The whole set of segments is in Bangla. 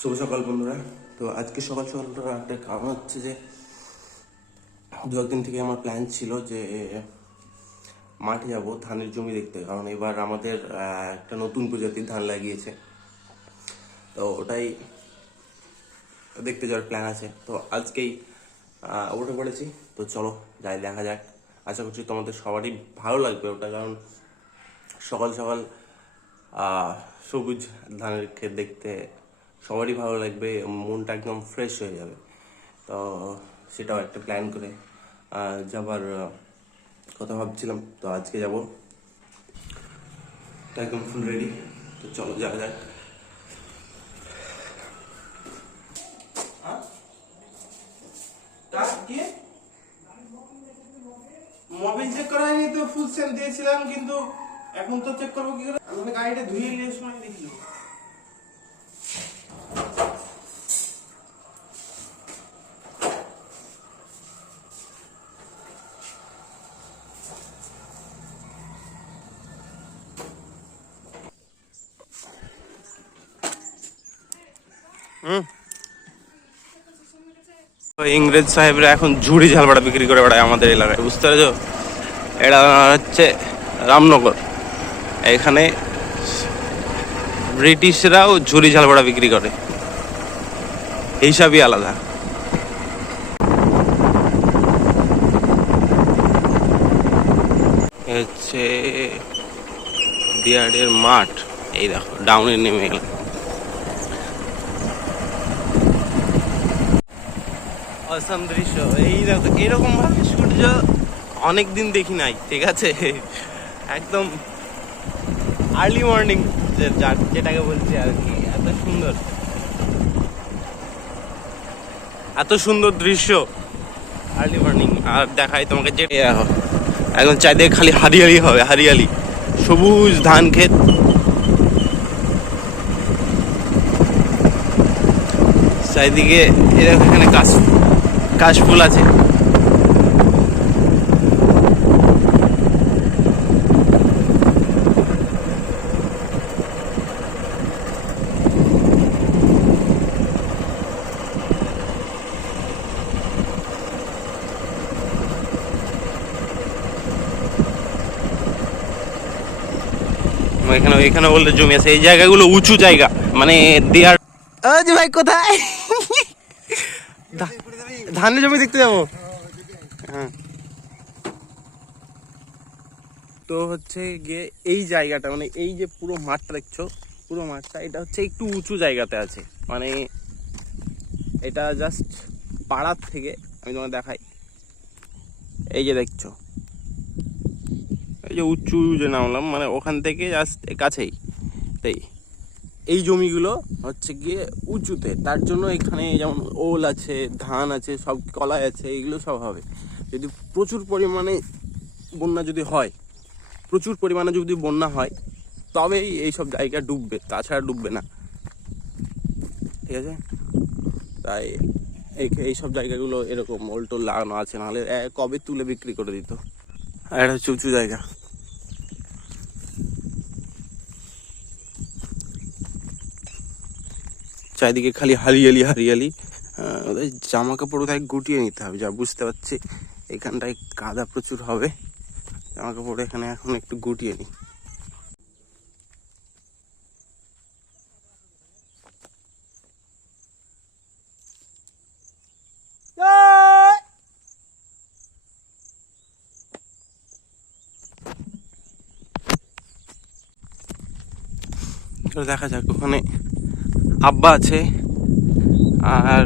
শুভ সকাল বন্ধুরা। তো আজকে সকাল সকাল একটা কারণ হচ্ছে যে, দু একদিন থেকে আমার প্ল্যান ছিল যে, মাঠে যাব, ধানের জমি দেখতে। কারণ এবার আমাদের একটা নতুন প্রজাতির ধান লাগিয়েছে। তো ওটাই দেখতে যাওয়ার প্ল্যান আছে। তো আজকেই উঠে পড়েছি। তো চলো, যাই, দেখা যাক। আশা করছি তোমাদের সবারই ভালো লাগবে ওটা। কারণ সকাল সকাল সবুজ ধানের ক্ষেত দেখতে সবারই ভালো লাগবে, মনটা একদম ফ্রেশ হয়ে যাবে। তো সেটাও একটা প্ল্যান করে। যাবার কথা ভাবছিলাম, তো আজকে যাব। একদম ফুল রেডি তো চলো যাওয়া যাক। মোবিল চেক করা হয়নি তো ফুল সেল দিয়েছিলাম, কিন্তু এখন তো চেক করব কি করে? আমি গাড়িটা ধুয়ে নিয়ে সময় দেখল ইংরেজ সাহেবরা এখন ঝুড়ি ঝালবাড়া বিক্রি করে বেড়ায় আমাদের এলাকায়। বুঝতে পেরেছ? এটা হচ্ছে রামনগর। এখানে ব্রিটিশরাও ঝুড়ি ঝালবাড়া বিক্রি করে। হিসাবই আলাদা। হচ্ছে ডিয়ারের মাঠ। এই দেখো, ডাউনে নেমে গেল অসম দৃশ্য। এই দেখো, এরকম ভাবে সূর্য অনেক দিন দেখি নাই, ঠিক আছে? একদম আর্লি মর্নিং যেটাকে বলছি আর কি, এত সুন্দর। এত সুন্দর দৃশ্য। আর্লি মর্নিং আর দেখাই তোমাকে যে একদম চারিদিকে খালি হারিয়ালি হবে, হারিয়ালি। সবুজ ধান ক্ষেত। চারিদিকে এরকম এখানে কাশ কাশফুল আছে। এখানে এখানে বললে জমি আছে। এই জায়গাগুলো উঁচু জায়গা। মানে দেয়ার ভাই কোথায়? ধানের জমি দেখতে যাব। হ্যাঁ। তো হচ্ছে গিয়ে এই জায়গাটা মানে এই যে পুরো মাঠটা দেখছ, পুরো মাঠটা, এটা হচ্ছে একটু উঁচু জায়গাতে আছে। মানে এটা জাস্ট পাড়ার থেকে আমি তোমাকে দেখাই। এই যে দেখছ। এই যে উঁচু যে নামলাম মানে ওখান থেকে জাস্ট কাছেই। তাই। এই জমিগুলো হচ্ছে গিয়ে উঁচুতে। তার জন্য এখানে যেমন ওল আছে, ধান আছে, সব কলাই আছে এইগুলো সব হবে। যদি প্রচুর পরিমাণে বন্যা যদি হয়, প্রচুর পরিমাণে যদি বন্যা হয়, তবেই এই সব জায়গা ডুববে, তাছাড়া ডুববে না। ঠিক আছে? তাই এই সব জায়গাগুলো এরকম ওলটোল লাগানো আছে, নাহলে কবে তুলে বিক্রি করে দিত? আর হচ্ছে উঁচু জায়গা। চারিদিকে খালি হারিয়ালি হারিয়ালি ওদের জামা কাপড় তাই গুটিয়ে নিতে হবে, যা বুঝতে পারছি এখানটায় কাদা প্রচুর হবে। জামা কাপড় এখানে এখন একটু গুটিয়ে নিই। দেখা যাক, ওখানে আব্বা আছে, আর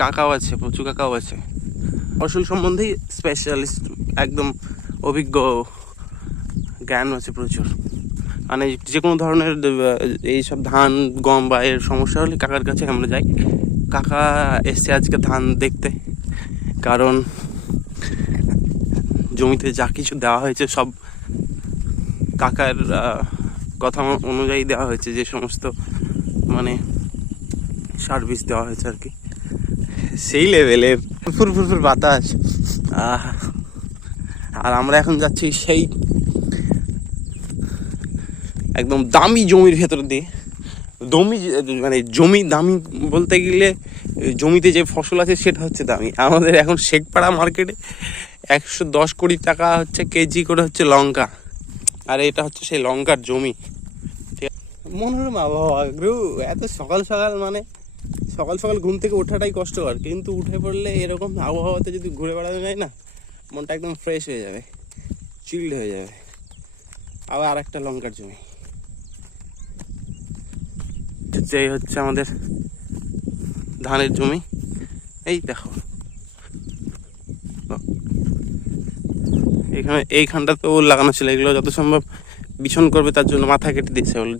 কাকাও আছে, প্রচুর কাকাও আছে। ফসল সম্বন্ধেই স্পেশালিস্ট একদম অভিজ্ঞ জ্ঞান আছে প্রচুর। মানে যে কোনো ধরনের এই সব ধান, গম বা এর সমস্যা হলে কাকার কাছে আমরা যাই। কাকা এসছে আজকে ধান দেখতে, কারণ জমিতে যা কিছু দেওয়া হয়েছে সব কাকার কথা অনুযায়ী দেওয়া হয়েছে, যে সমস্ত মানে সার্ভিস দেওয়া হয়েছে আর কি। সেই লেভেলের ফুর ফুর ফুর বাতাস আর আমরা এখন যাচ্ছি সেই একদম দামি জমির ভেতর দিয়ে। জমি মানে জমি দামি বলতে গেলে জমিতে যে ফসল আছে সেটা হচ্ছে দামি। আমাদের এখন শেখপাড়া মার্কেটে একশো দশ কোটি টাকা হচ্ছে, কেজি করে হচ্ছে লঙ্কা। আর এটা হচ্ছে সেই লঙ্কার জমি। ঠিক মনোরম আবহাওয়া এত সকাল সকাল মানে সকাল সকাল ঘুম থেকে ওঠাটাই কষ্টকর, কিন্তু উঠে পড়লে এরকম আবহাওয়াতে যদি ঘুরে বেড়ানো যায় না, মনটা একদম ফ্রেশ হয়ে যাবে চিল্ড হয়ে যাবে। আবার আর একটা লঙ্কার জমি। যে হচ্ছে আমাদের ধানের জমি। এই দেখো। এখানে এইখানটা তো লাগানো ছিল, এগুলো যত সম্ভব বিছন করবে, তার জন্য মাথা কেটে দিয়েছে ওল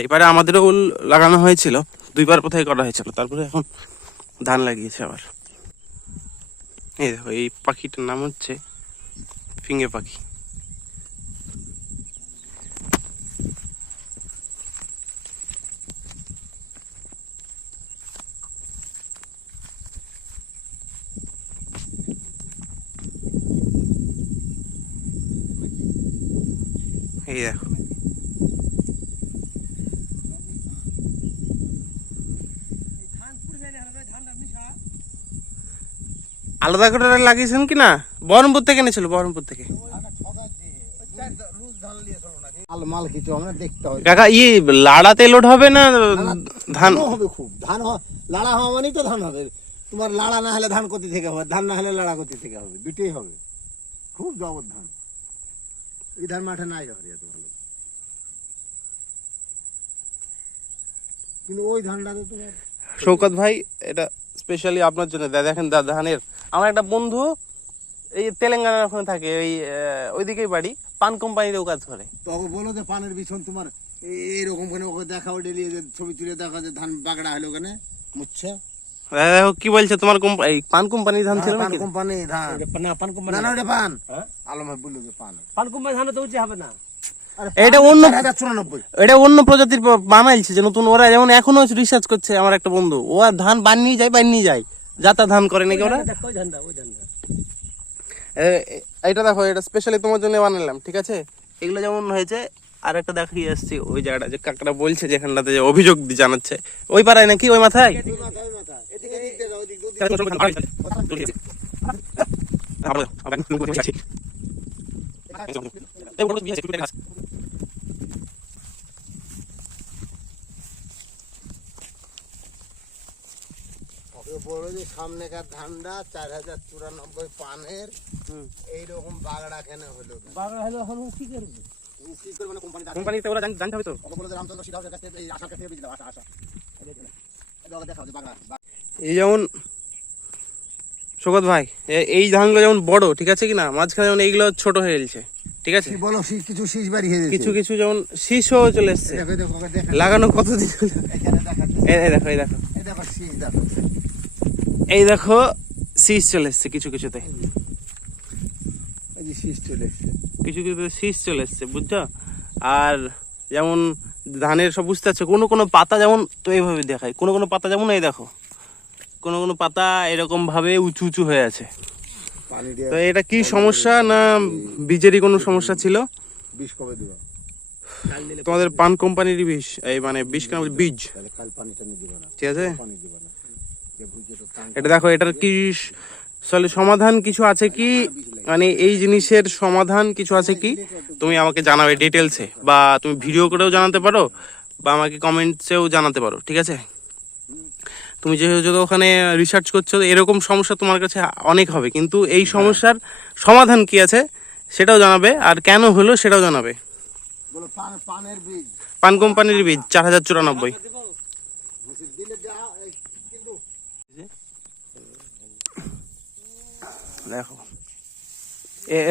এইবারে আমাদেরও উল লাগানো হয়েছিল, দুইবার কোথায় করা হয়েছিল, তারপরে এখন ধান লাগিয়েছে আবার। এই দেখো, এই পাখিটার নাম হচ্ছে ফিঙে পাখি। এই দেখো। আলাদা করে লাগিয়েছেন কি না? বহরমপুর থেকে এনেছিল বহরমপুর থেকে। মাল মাল কিছু আমরা দেখতে হবে। কাকা ই লাড়াতে লোড হবে না ধান? হবে খুব। ধান লাড়া হওয়া মানেই তো ধান হবে। তোমার লাড়া না হলে ধান কোথা থেকে হবে? ধান না হলে লাড়া কোথা থেকে হবে? দুটোই হবে। খুব জবর ধান ধান মাঠে নাই হবে এত ভালো কিন্তু ওই ধানটাতে তোমার শৌকত ভাই এটা স্পেশালি আপনার জন্য দেখেন ধানের। আমার একটা বন্ধু এই তেলেঙ্গানার ওখানে থাকে ওই ওইদিকেই বাড়ি। পান কোম্পানিতেও কাজ করে। তখন বলো যে পানের বিছন তোমার এই- এইরকম করে ওকে দেখাও ডেলি যে ছবি তুলে দেখা যে ধান বাগড়া হলো ওখানে মুচ্ছে। দেখো কি বলছে? তোমার কোম্পানি পান কোম্পানির ধান ছিল হ্যাঁ, পান নাকি? কোম্পানি ধান। না পান কোম্পানি না ওটা পান। হ্যাঁ? আলম ভাই বলল যে পান। পান কোম্পানি ধান তো উঠে হবে না। এটা অন্য- এটা অন্য প্রজাতির বানাইছে যে নতুন ওরা যেমন এখনও রিসার্চ করছে আমার একটা বন্ধু। ও আর ধান বানিয়ে যায় বানিয়ে যায়। যাতা ধান করে নাকি ওরা? এটা দেখো এটা স্পেশালি তোমার জন্য বানালাম ঠিক আছে? এগুলো যেমন হয়েছে আর একটা দেখিয়ে আসছি ওই জায়গাটা যে কাকড়া বলছে যেখানটাতে যে অভিযোগ জানাচ্ছে ওই পাড়ায় নাকি ওই মাথায় বলো যে সামনেকার ধানটা চার হাজার চুরানব্বই পানের এইরকম বাগড়া কেন হলো বারো হলো এখন কি করবে কোম্পানিতে ওরা জানতে হবে তো। এই যেমন সৌগত ভাই এই ধানগুলো যেমন বড় ঠিক আছে কি না মাঝখানে যেমন এইগুলো ছোট হয়ে গেছে ঠিক আছে? বলো শীষ কিছু শীষ বাড়ি হয়ে কিছু কিছু যেমন শীষও চলে এসছে। লাগানো কতদিন? এই দেখো এই দেখো। এই দেখো শীষ এই দেখো শীষ চলে এসছে কিছু কিছুতে। শীষ চলে এসছে। কিছু কিছু শীষ চলে এসছে বুঝছ? আর যেমন ধানের সব বুঝতে পারছ কোনো কোনো পাতা যেমন তো এইভাবে দেখায় কোনো কোনো পাতা যেমন এই দেখো কোনো কোনো পাতা এরকম ভাবে উঁচু উঁচু হয়ে আছে। তো এটা কি সমস্যা না বীজেরই কোনো সমস্যা ছিল? বিষ কবে দিবা? তোমাদের পান কোম্পানির বিষ এই মানে বিষ কেন বীজ। তাহলে কাল পানিটা নিয়ে দিবা না। ঠিক আছে? এটা দেখো এটার কি সমাধান কিছু আছে কি? মানে এই জিনিসের সমাধান কিছু আছে কি? তুমি আমাকে জানাবে ডিটেলসে বা তুমি ভিডিও করেও জানাতে পারো বা আমাকে কমেন্টসেও জানাতে পারো ঠিক আছে? তুমি যেহেতু ওখানে রিসার্চ করছ এরকম সমস্যা তোমার কাছে অনেক হবে কিন্তু এই সমস্যার সমাধান কি আছে সেটাও জানাবে আর কেন হলো সেটাও জানাবে। পান কোম্পানির বীজ চার হাজার চুরানব্বই। দিলে যা এই কিন্তু দেখো।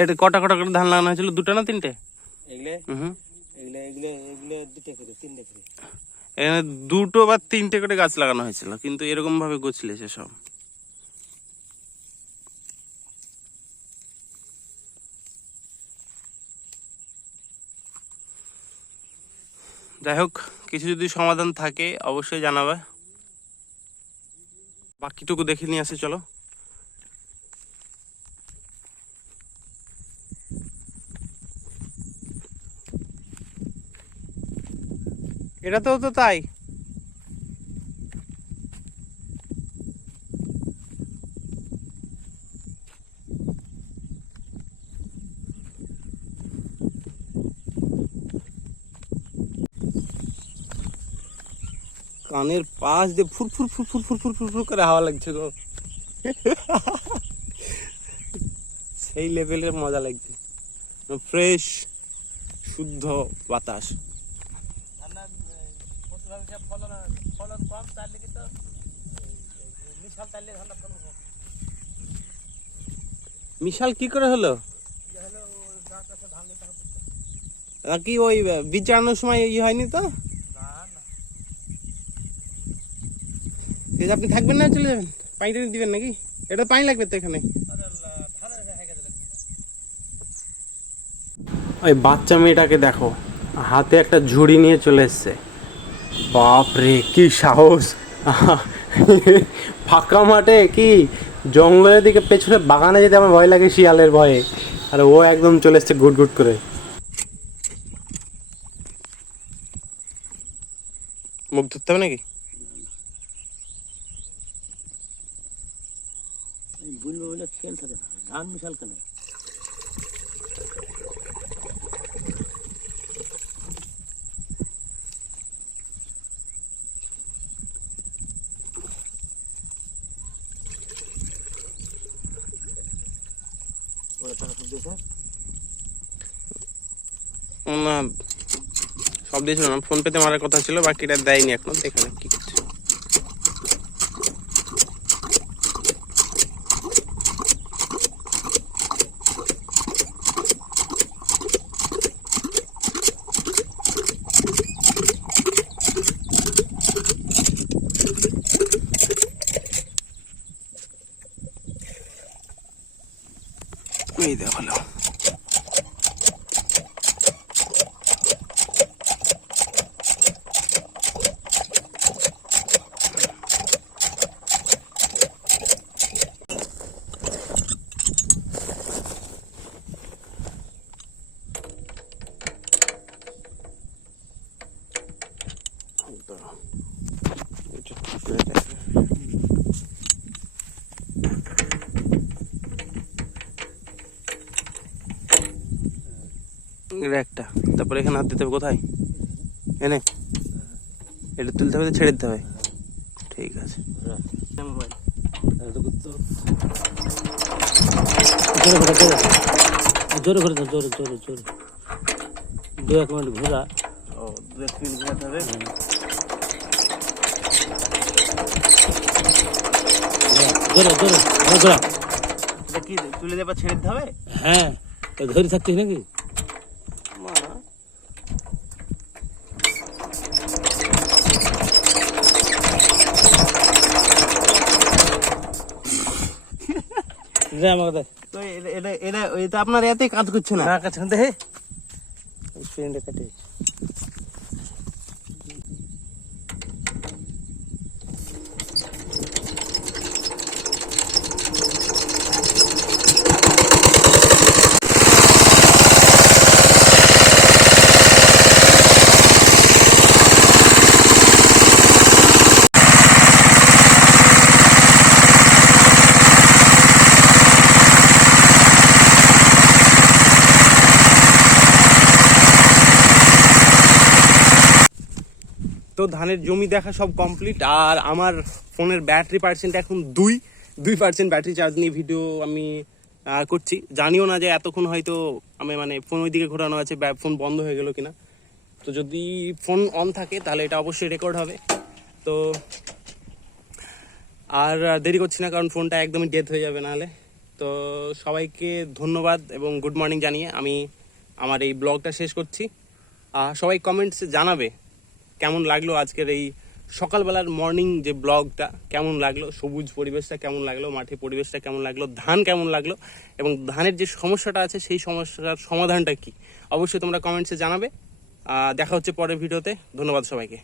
এটা কটা কটা করে ধান লাগানো হয়েছিল? দুটো না তিনটে? এখানে দুটো বা তিনটে করে গাছ লাগানো হয়েছিল কিন্তু এরকম ভাবে গছলেছে সব। যাই হোক কিছু যদি সমাধান থাকে অবশ্যই জানাবে। বাকিটুকু দেখে নিয়ে আসি চলো। এটা তো তো তাই। কানের পাশ দিয়ে ফুর ফুর ফুর ফুর ফুর ফুর ফুর ফুর করে হাওয়া লাগছে গো সেই লেভেলের মজা লাগছে। ফ্রেশ, শুদ্ধ বাতাস। কম তার লেগে তো মিশাল তাইলে ধানটা ফলন কম মিশাল কি করে হলো? কি ওই বীজ চালানোর সময় ই হয়নি তো? ঠিক আছে, আপনি থাকবেন না চলে যাবেন? পানি টানি দিবেন নাকি? এটা পানি লাগবে তো এখানে। ওই বাচ্চা মেয়েটাকে দেখো হাতে একটা ঝুড়ি নিয়ে চলে এসছে। বাপ রে কি সাহস। ফাঁকা মাঠে কি? জঙ্গলের দিকে পেছনে বাগানে যেতে আমার ভয় লাগে শিয়ালের ভয়ে। আর ও একদম চলে এসছে গুট গুট করে। মুখ ধরতে হবে নাকি? বুঝবে বলে খেয়াল থাকে না ধান মিশাল কেন ওরা টাকা সব দিয়েছে না সব দিয়েছিল না। ফোন পেতে মারার কথা ছিল বাকিটা দেয়নি এখন দেখে কি শুকিয়ে দেওয়া ভালো Good. এটা একটা। তারপরে এখানে হাত দিতে হবে কোথায়? এনে এটা তুলতে হবে তো ছেড়ে দিতে হবে। ঠিক আছে। জোরে করে দাও, জোরে জোরে জোরে। দু এক মিনিট ঘোরা। ও দু এক মিনিট ঘোরাতে হবে? জোরে জোরে ঘোরা তুলে দেবার ছেড়ে দিতে হবে? হ্যাঁ ধরে থাকতিস নাকি? দে আমাকে দে। তো এটা এটা এটা এটা আপনার এতে কাজ করছে না? কাজ করতে দে। স্প্রিন্টে কাটে। তো ধানের জমি দেখা সব কমপ্লিট আর আমার ফোনের ব্যাটারি পার্সেন্ট এখন দুই। দুই পার্সেন্ট ব্যাটারি চার্জ নিয়ে ভিডিও আমি করছি। জানিও না যে এতক্ষণ হয়তো আমি মানে ফোন ওইদিকে ঘোরানো আছে ফোন বন্ধ হয়ে গেল কিনা। তো যদি ফোন অন থাকে, তাহলে এটা অবশ্যই রেকর্ড হবে। তো আর দেরি করছি না, কারণ ফোনটা একদমই ডেথ হয়ে যাবে নাহলে। তো সবাইকে ধন্যবাদ এবং গুড মর্নিং জানিয়ে আমি আমার এই ব্লগটা শেষ করছি। সবাই কমেন্টসে জানাবে কেমন লাগল আজকের এই সকালবেলার মর্নিং যে ব্লগটা কেমন লাগল? সবুজ পরিবেশটা কেমন লাগল? মাঠে পরিবেশটা কেমন লাগল? ধান কেমন লাগল? এবং ধানের যে সমস্যাটা আছে, সেই সমস্যার সমাধানটা কি? অবশ্যই তোমরা কমেন্টসে জানাবে। দেখা হচ্ছে পরের ভিডিওতে ধন্যবাদ সবাইকে।